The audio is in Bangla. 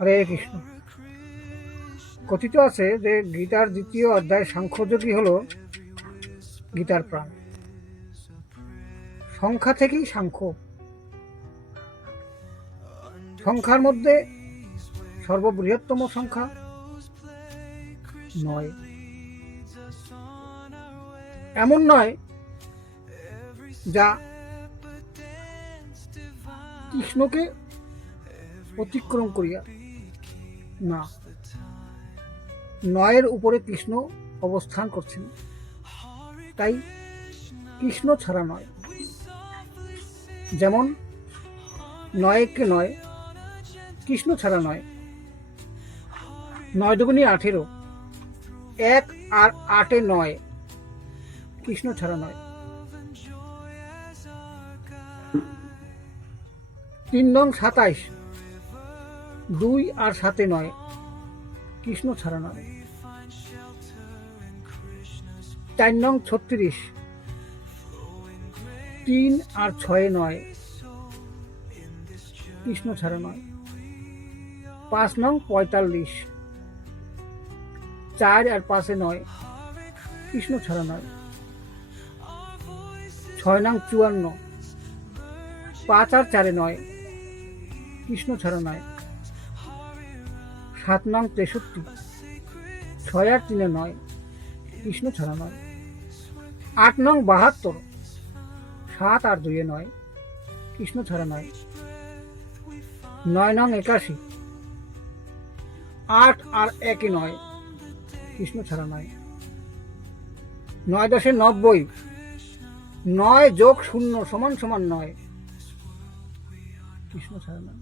হরে কৃষ্ণ। কথিত আছে যে গীতার দ্বিতীয় অধ্যায় সাংখ্যযোগী হল গীতার প্রাণ। সংখ্যা থেকেই সাংখ্য। সংখ্যার মধ্যে সর্ববৃহত্তম সংখ্যা 9। এমন নয় যা কৃষ্ণকে অতিক্রম করিয়া, না, 9-এর উপরে কৃষ্ণ অবস্থান করছেন, তাই কৃষ্ণ ছাড়া নয়। যেমন 9-কে 9 কৃষ্ণ ছাড়া নয়। 9 দুগুণী 18, 1 আর 8-এ 9 কৃষ্ণ ছাড়া নয়। 3 নং 27, 2 আর 7-এ 9 কৃষ্ণ ছাড়া নয়। 4 নং 36, 3 আর 6-এ 9 কৃষ্ণ ছাড়া নয়। 5 নং 45, 4 আর 5-এ 9 কৃষ্ণ ছাড়া নয়। 6 নং 54, 5 আর 4-এ 9 কৃষ্ণ ছাড়া নয়। 7 নং 63, 6 আর 3-এ 9 কৃষ্ণ ছাড়া নয়। 8 নং 72, 7 আর 2-এ 9 কৃষ্ণ ছাড়া নয়। 9 নং 81, 8 আর 1-এ 9 কৃষ্ণ ছাড়া নয়। 9 10-এ 90, 9 যোগ 0 সমান 9 কৃষ্ণ ছাড়া নয়।